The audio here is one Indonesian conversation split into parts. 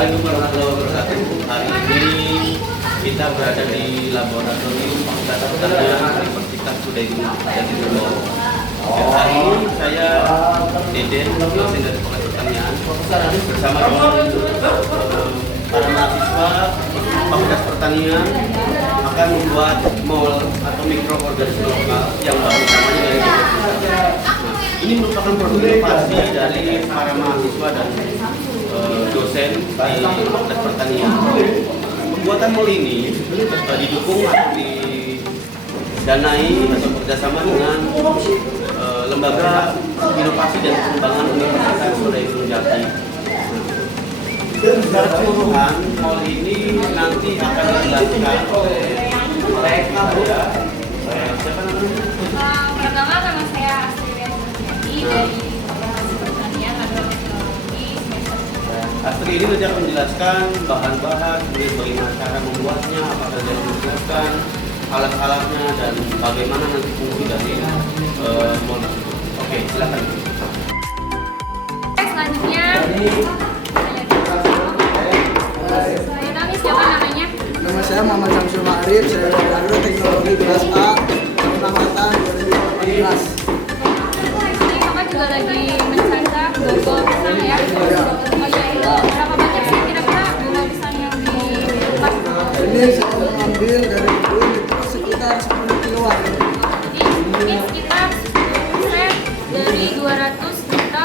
Assalamualaikum warahmatullahi wabarakatuh. Hari ini kita berada di laboratorium Fakultas Pertanian Universitas Sudayung Jatiluhur. Hari ini saya Deden, dosen dari Fakultas Pertanian, bersama para mahasiswa Fakultas Pertanian akan membuat mol atau mikroorganisme lokal yang baru namanya dari biosisa. Ini merupakan produk inovasi dari para mahasiswa dan dosen di Fakultas Pertanian. Pembuatan mol ini didukung atau didanai atau kerjasama dengan Lembaga Inovasi dan Pengembangan Universitas Sudayung Jati. Secara keseluruhan, mol ini nanti akan dijelaskan oleh mereka ya. Siapa namanya? Pertama nama saya Astri dari Pertanian Agroteknologi semester 3. Astri ini nanti akan menjelaskan bahan-bahan, kemudian bagaimana cara membuatnya, apa saja yang dijelaskan, alat-alatnya, dan bagaimana nanti fungsi dari mol tersebut. Oke, silakan. Selanjutnya siapa namanya? Nama saya Muhammad Syamsul Ma'arif, saya dari Agroteknologi kelas A, angkatan 2018. Ini kakak juga lagi mencacah bogor pisang ya? Oh iya, itu berapa banyak sih kira-kira bogor pisang yang di rumah? Ini saya mengambil dari kebun itu sekitar 10 kiloan. Jadi mungkin sekitar 10% dari 200 juta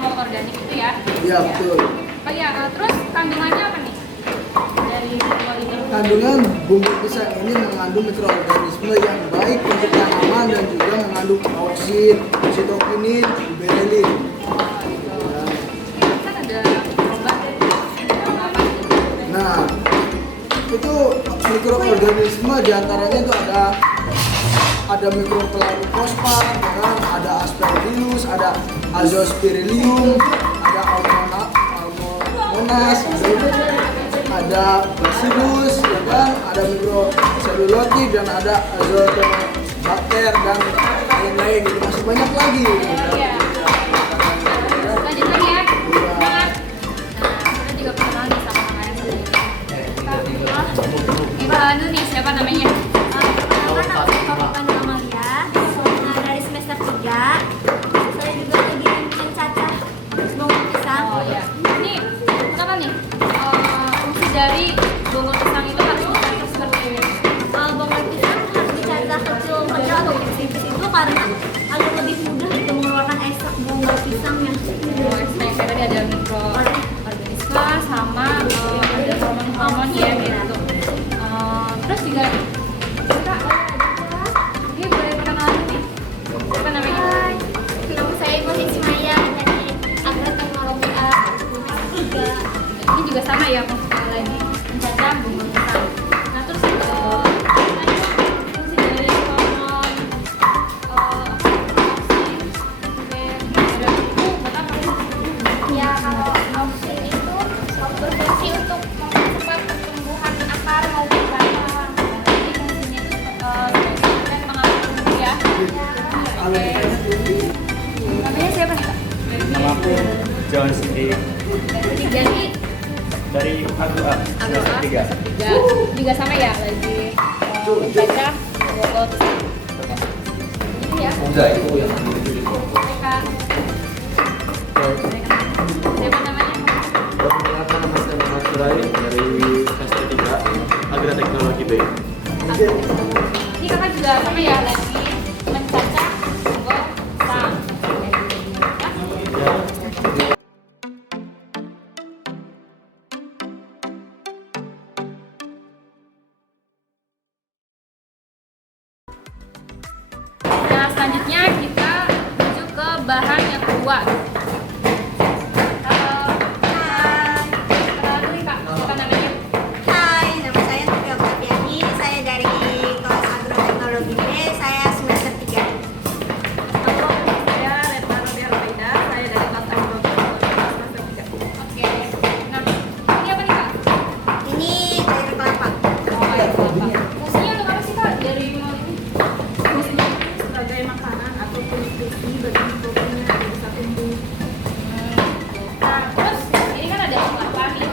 mol organik itu ya? Iya betul. Oh iya, terus kandungannya apa nih? Dari mol ini? Kandungan bumbu pisang ini mengandung mikroorganisme yang baik untuk tanaman dan juga mengandung auksin, sitokinin, berelin. Kan ada obat apa? Nah, itu mikroorganisme diantaranya itu ada mikropelaru fosfat, ya, ada aspergillus, ada azospirillum, ada almonas, ada bacillus, ya kan, ada mikroselulotik dan ada azotobacter dan lain-lain. Itu masih banyak lagi. Iya. Lanjut lagi ya. Semangat. Nah, kita juga perkenalan nih sama kakaknya sendiri. Kita dulu nih, siapa namanya? Perkenalkan, nama saya Fafifan Amalia, dari semester 3. Saya juga lagi mencacah bongkol pisang. Oh iya. Ini kenapa nih? Fungsi dari bongkol pisang itu harus dicacah seperti ini. Bongkol pisang harus dicacah kecil-kecil atau tipis itu karena agar lebih mudah gitu mengeluarkan ekstrak bongkol pisangnya. Oh, kayak tadi ada mikroorganisme sama ada hormon-hormon ya gitu. Terus juga kita ini boleh perkenalan nih. Siapa namanya? Hai, nama saya Ibu Ismaya dari Agroteknologi A semester 3. Ini juga sama ya fungsinya lagi mencacah bumbu pisang. Nah terus fungsi dari hormon auksin itu buat apa sih? Ya, kalau auksin itu berfungsi untuk mempercepat pertumbuhan akar maupun batang. Jadi fungsinya itu kan mengawal tumbuh ya. Oke. Namanya siapa nih Kak? Namaku John Sindi Dari tiga nih. dari Agro A semester 3. Juga sama ya lagi baca bobot ini ya mereka siapa namanya? Perkenalkan, nama saya Muhammad Surai dari semester 3 Agroteknologi B. Ini kakak juga sama ya lagi mencacah bobot pisang. Nah, selanjutnya kita menuju ke bahan yang kedua. Kenalan dulu Kak, siapa namanya? Hai, nama saya Nurul Oktaviani. Saya dari kelas Agroteknologi B. Saya semester 3. Halo, saya Retna Rodia Alfaida, saya dari kelas agroteknologi semester 3. Oke, nah ini apa nih Kak? Ini air kelapa. Oh, air kelapa. Fungsinya untuk apa sih Kak dari mol ini? Fungsinya sebagai makanan atau nutrisi bagi proteinnya yang bisa tumbuh. Nah, terus ini kan ada kelapa nih.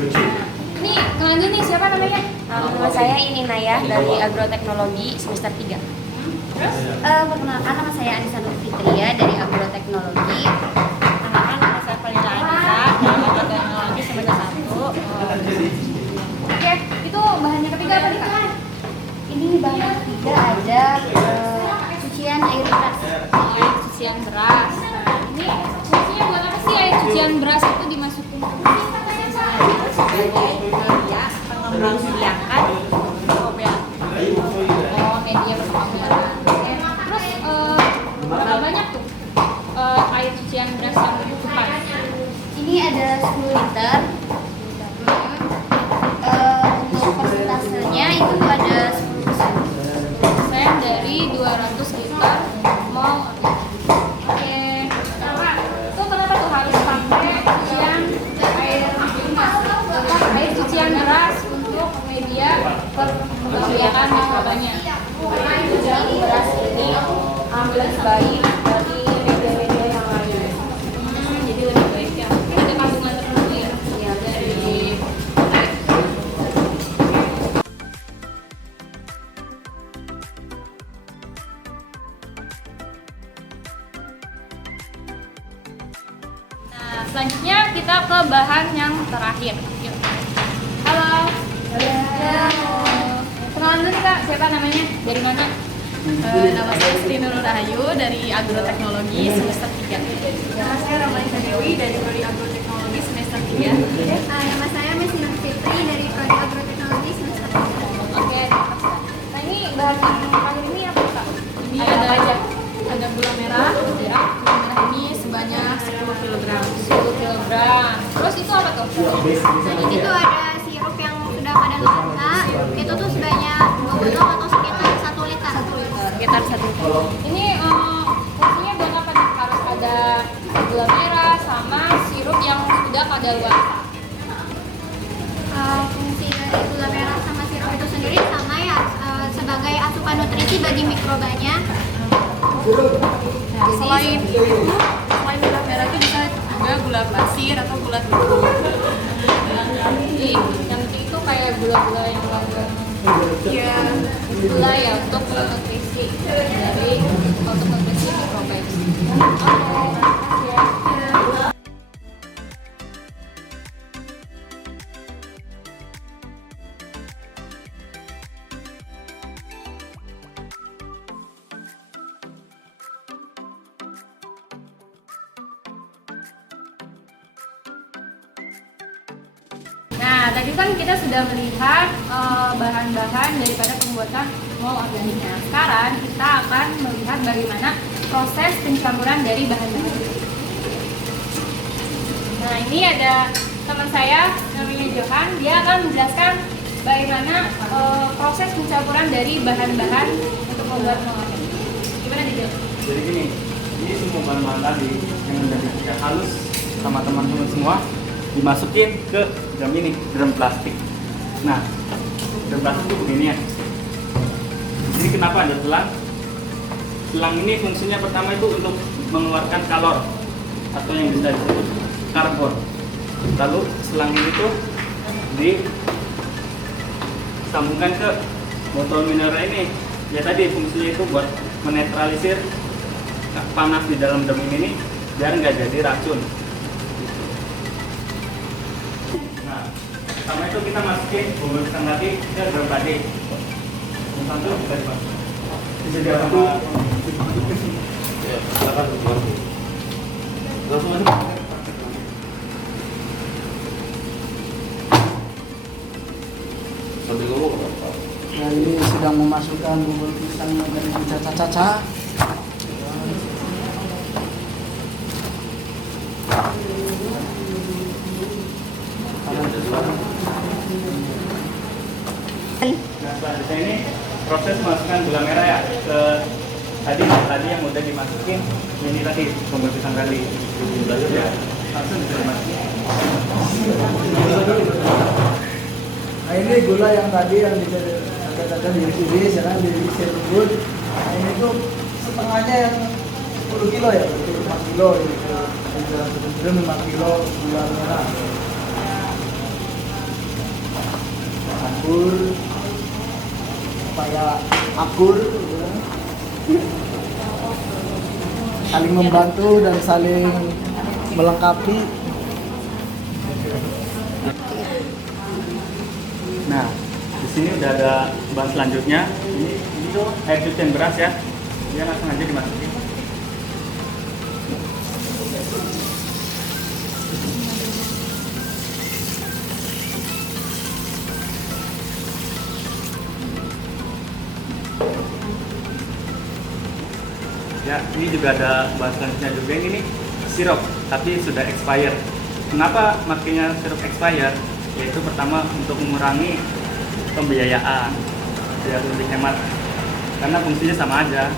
cuci. Ini kenalin nih siapa namanya? Nama saya Ininaya dari Agroteknologi semester 3. Terus? Perkenalkan nama saya Anissa Nur Fitria dari Agroteknologi. Perkenalkan nama saya Falila Anissa dari Agroteknologi semester 1. Oke, itu bahannya ketiga apa nih Kak? Ini bahan ketiga ada cucian air beras. Air cucian beras. Nah, ini fungsinya buat apa sih air cucian beras itu dimasukin? Media pengembangbiakan Kopea. Oh, media perkameran. Terus berapa banyak tuh air cucian beras yang cepat? ini ada 10 liter. Untuk persentasenya itu ada 10%. Persen dari 200 liter mol. Oke, Kak, itu kenapa tuh harus pakai cucian air cucian beras untuk media perkembangbiakan mikrobanya? Karena cucian beras ini ambil baik dari media-media yang lain. Jadi lebih baik ya. Ada kandungan tertentu ya, dari Nah, selanjutnya kita ke bahan yang terakhir. Yuk. Halo. Halo. Kenalan dulu nih Kak, siapa namanya? Dari mana? Nama saya Sri Nurul Rahayu dari Agroteknologi semester 3. Nama saya Ramalisa Dewi dari Prodi Agroteknologi semester 3. Nama saya Messi Nur Fitri dari Prodi Agroteknologi semester 3. Oke. Nah, ini bahan yang terakhir ini apa Kak? Ini Ada apa aja? ada gula merah. Ya, gula merah ini sebanyak 10 kg. 10 kg. Terus itu apa tuh? Ini tuh ada sirup yang sudah pada luasa. Itu tuh sebanyak 20 atau sekitar 1 liter. Sekitar 1 liter. Ini fungsinya buat apa nih? Harus ada gula merah sama sirup yang sudah kadaluarsa. Fungsi dari gula merah sama sirup itu sendiri sama ya, sebagai asupan nutrisi bagi mikrobanya. Nah, selain gula merah itu bisa juga gula pasir atau gula tubuh. Jadi yang penting itu kayak gula-gula yang lambung. Iya. Gula ya untuk nutrisi dari untuk nutrisi mikroba itu. Oke, makasih ya. Nah, tadi kan kita sudah melihat bahan-bahan daripada pembuatan mol organiknya. Sekarang kita akan melihat bagaimana proses pencampuran dari bahan-bahan itu. Nah, ini ada teman saya namanya Johan. Dia akan menjelaskan bagaimana proses pencampuran dari bahan-bahan untuk membuat mol organik. Gimana nih, Jo? Jadi gini, ini semua bahan-bahan tadi yang udah dicetak halus sama teman-teman semua dimasukin ke drum ini, drum plastik. Nah, drum plastik itu begini ya. Jadi kenapa ada selang? Selang ini fungsinya pertama itu untuk mengeluarkan kalor atau yang bisa disebut karbon. Lalu selang ini tuh disambungkan ke botol mineral ini. Ya tadi fungsinya itu buat menetralisir panas di dalam drum ini biar nggak jadi racun. Nah, pertama itu kita masukin bumbu pisang tadi ke drum tadi. Pisang itu bisa dimasukkan. Bisa diaduk. Ya, silakan dibantu. Langsung aja. Sambil ngomong nggak apa-apa. Nah, ini sedang memasukkan bubur pisang yang tadi dicaca-caca. Nah, selanjutnya ini proses masukkan gula merah ya ke tadi yang udah dimasukin ini tadi bumbu pisang tadi. Ya, langsung bisa dimasukin. Nah, ini gula yang tadi yang dicaca-caca diiris-iris, ya kan, direbus. Nah, ini tuh setengahnya yang 10 kilo ya, 5 kilo ini. 5 kilo gula merah. campur supaya akur ya. Saling membantu dan saling melengkapi. Nah, di sini udah ada bahan selanjutnya. Ini tuh air cucian beras ya. Dia langsung aja dimasukin. Ya, ini juga ada bahan selanjutnya juga. Ini nih sirup, tapi sudah expired. Kenapa makanya sirup expired? Yaitu pertama untuk mengurangi pembiayaan biar lebih hemat, karena fungsinya sama aja.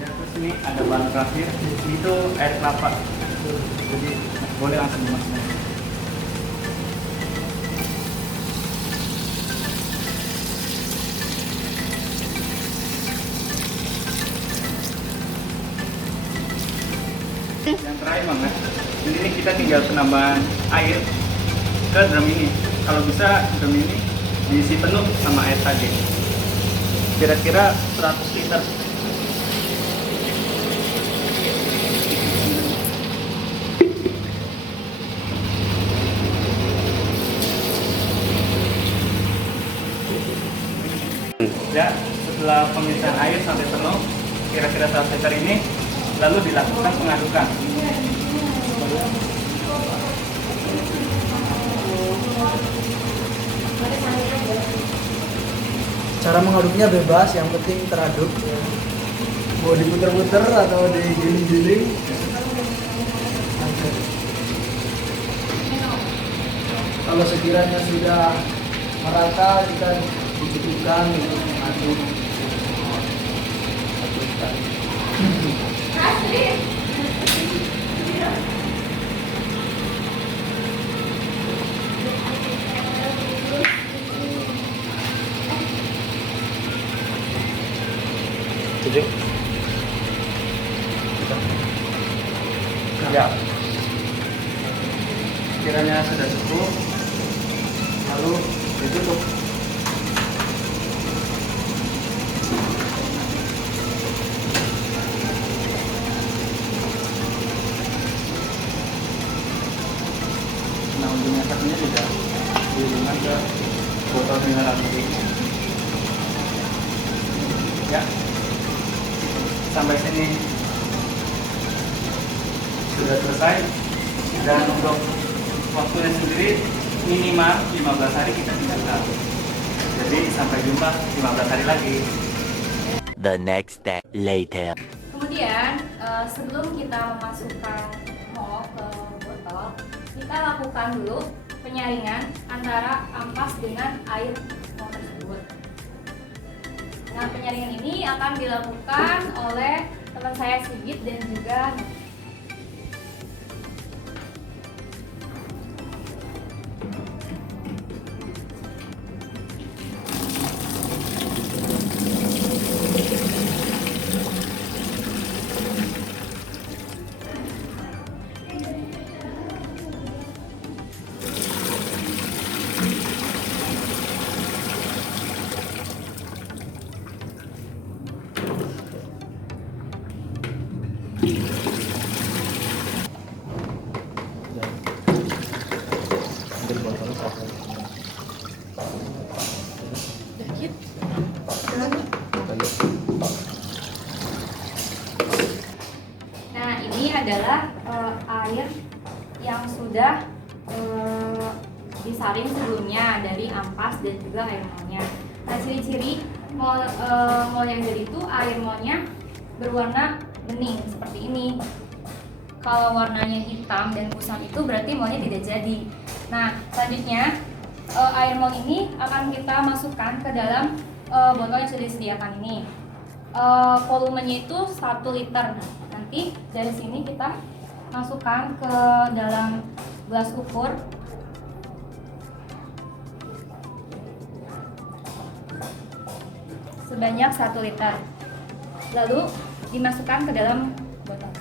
Ya, terus ini ada bahan terakhir, ini tuh air kelapa, jadi boleh langsung dimasukkan. Yang terakhir banget, jadi ini kita tinggal penambahan air ke drum ini. Kalau bisa drum ini diisi penuh sama air tadi, kira-kira 100 liter. Ya, setelah pengisian air sampai penuh, kira-kira 100 liter ini, lalu dilakukan pengadukan. Cara mengaduknya bebas, yang penting teraduk ya. Mau diputer-puter atau digiling-giling. Kalau sekiranya sudah merata, kita butuhkan untuk mengaduk. Adukkan. Tujuh. Ya, kiranya sudah cukup, lalu ditutup. Nah, ujungnya satunya juga dihubungkan ke botol mineral ini. Ya, sampai sini sudah selesai, dan untuk waktunya sendiri minimal 15 hari kita tinggalkan. Jadi sampai jumpa 15 hari lagi. The next day later. Kemudian sebelum kita memasukkan mol ke botol, kita lakukan dulu penyaringan antara ampas dengan air mol tersebut. Nah, penyaringan ini akan dilakukan oleh teman saya Sigit dan juga Nah, ini adalah air yang sudah disaring sebelumnya dari ampas dan juga air molnya. Nah, ciri-ciri mol yang jadi itu air molnya berwarna bening seperti ini. Kalau warnanya hitam dan kusam itu berarti molnya tidak jadi. Nah, selanjutnya air mol ini akan kita masukkan ke dalam botol yang sudah disediakan ini. Volumenya itu 1 liter. Nanti dari sini kita masukkan ke dalam gelas ukur sebanyak 1 liter. lalu dimasukkan ke dalam botol.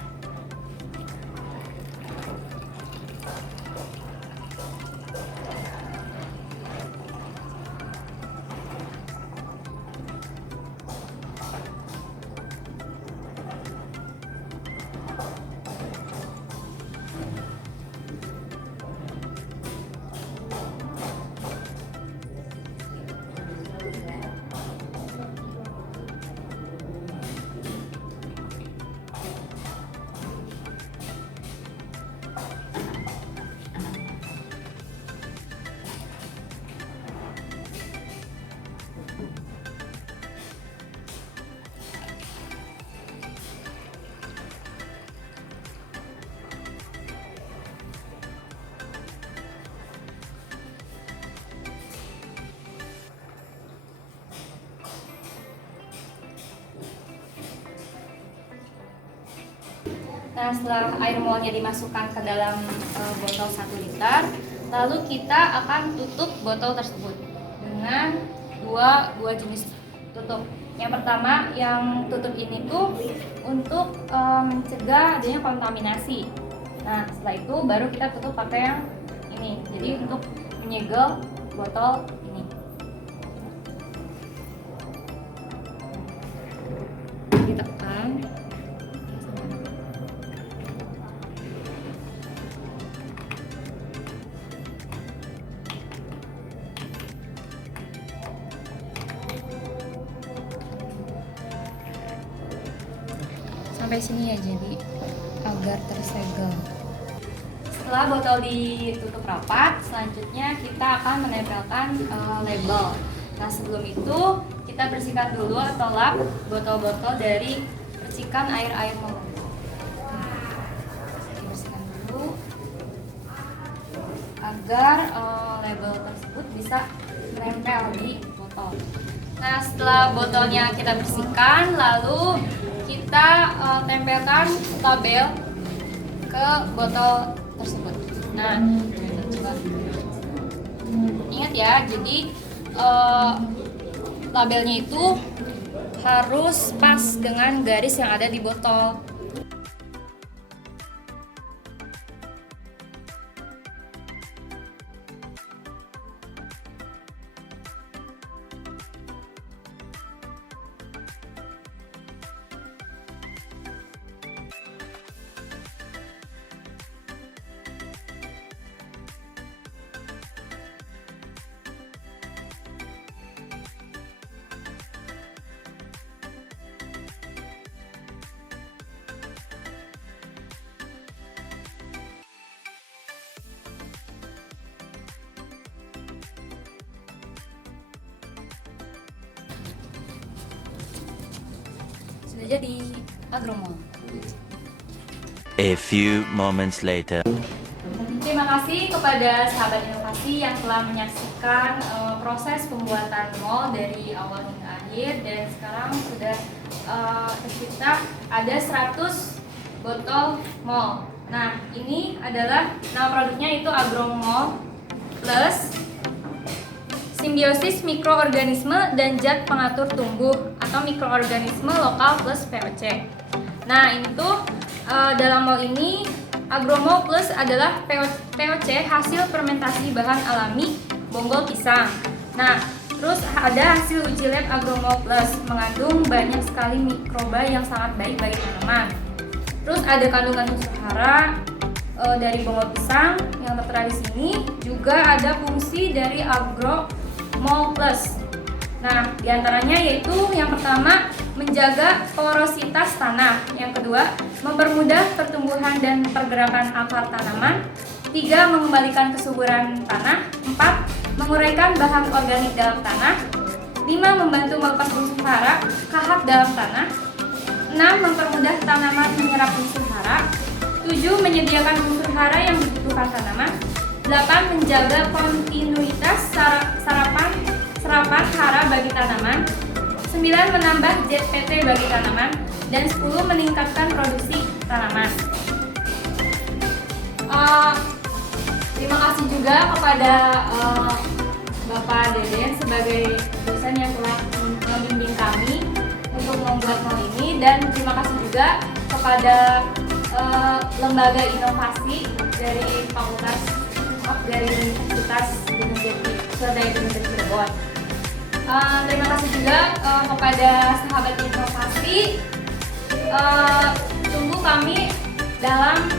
Nah, setelah air molnya dimasukkan ke dalam botol 1 liter, lalu kita akan tutup botol tersebut dengan dua jenis tutup. Yang pertama, yang tutup ini tuh untuk mencegah adanya kontaminasi. Nah, setelah itu baru kita tutup pakai yang ini. Jadi untuk menyegel botol ini. Ditekan. Sampai sini ya, jadi agar tersegel. Setelah botol ditutup rapat, selanjutnya kita akan menempelkan label. Nah, sebelum itu kita bersihkan dulu atau lap botol-botol dari percikan air molek. Bersihkan dulu agar label tersebut bisa menempel di botol. Nah, setelah botolnya kita bersihkan, lalu kita tempelkan label ke botol tersebut. Nah, coba ingat ya, jadi labelnya itu harus pas dengan garis yang ada di botol. Sudah jadi agromol. A few moments later. Terima kasih kepada sahabat inovasi yang telah menyaksikan proses pembuatan mol dari awal hingga akhir, dan sekarang sudah tercipta ada 100 botol mol. Nah, ini adalah nama produknya itu Agromol Plus Simbiosis Mikroorganisme dan Zat Pengatur Tumbuh atau Mikroorganisme Lokal plus VOC. Nah, ini tuh dalam mol ini Agromol Plus adalah VOC hasil fermentasi bahan alami bonggol pisang. Nah, terus ada hasil uji lab Agromol Plus mengandung banyak sekali mikroba yang sangat baik bagi tanaman. Terus ada kandungan unsur hara dari bonggol pisang yang tertera di sini. Juga ada fungsi dari Agromol Plus. Nah, diantaranya yaitu yang pertama menjaga porositas tanah, yang kedua mempermudah pertumbuhan dan pergerakan akar tanaman, 3 mengembalikan kesuburan tanah, 4 menguraikan bahan organik dalam tanah, 5 membantu melepas unsur hara kahat dalam tanah, 6 mempermudah tanaman menyerap unsur hara, 7 menyediakan unsur hara yang dibutuhkan tanaman, 8 menjaga kontinuitas serapan hara bagi tanaman, 9 menambah ZPT bagi tanaman, dan 10 meningkatkan produksi tanaman. Terima kasih juga kepada Bapak Deden sebagai dosen yang telah membimbing kami untuk membuat mol ini. dan terima kasih juga kepada lembaga inovasi dari dari Universitas Gunung Jati, Swadaya Gunung Jati Cirebon. Terima kasih juga kepada sahabat inovasi. Tunggu kami dalam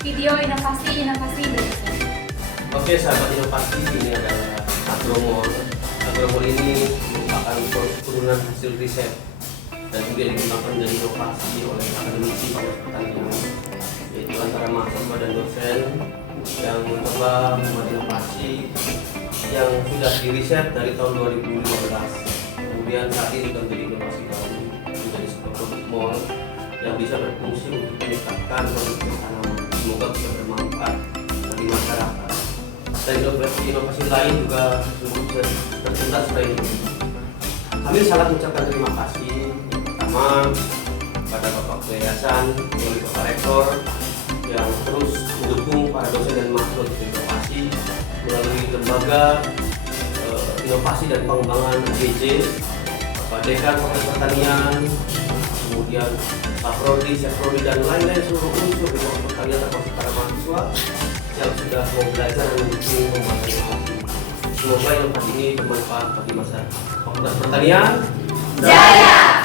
video inovasi berikutnya. Oke, sahabat inovasi, ini adalah Agromol. Agromol ini merupakan turunan hasil riset dan juga dikembangkan dari inovasi oleh akademisi Fakultas Pertanian, yaitu antara mahasiswa dan dosen yang mencoba membuat inovasi yang sudah diriset dari tahun 2015. Kemudian saat ini sudah menjadi inovasi baru, menjadi sebuah produk mall yang bisa berfungsi untuk meningkatkan produksi tanaman. Semoga bisa bermanfaat bagi masyarakat. Dan inovasi lain juga bisa tertuntas selain ini. Kami sangat mengucapkan terima kasih yang pertama pada Bapak Yayasan, melalui Bapak Rektor yang terus mendukung para dosen dan mahasiswa inovasi melalui lembaga inovasi dan pengembangan GJ, Bapak Dekan Fakultas Pertanian, kemudian Pak Prodi, Seprodi dan lain-lain seluruh unsur di Fakultas Pertanian termasuk para mahasiswa yang sudah mau belajar dan mendukung pembuatan inovasi. Semoga inovasi ini bermanfaat bagi masyarakat. Fakultas Pertanian Jaya!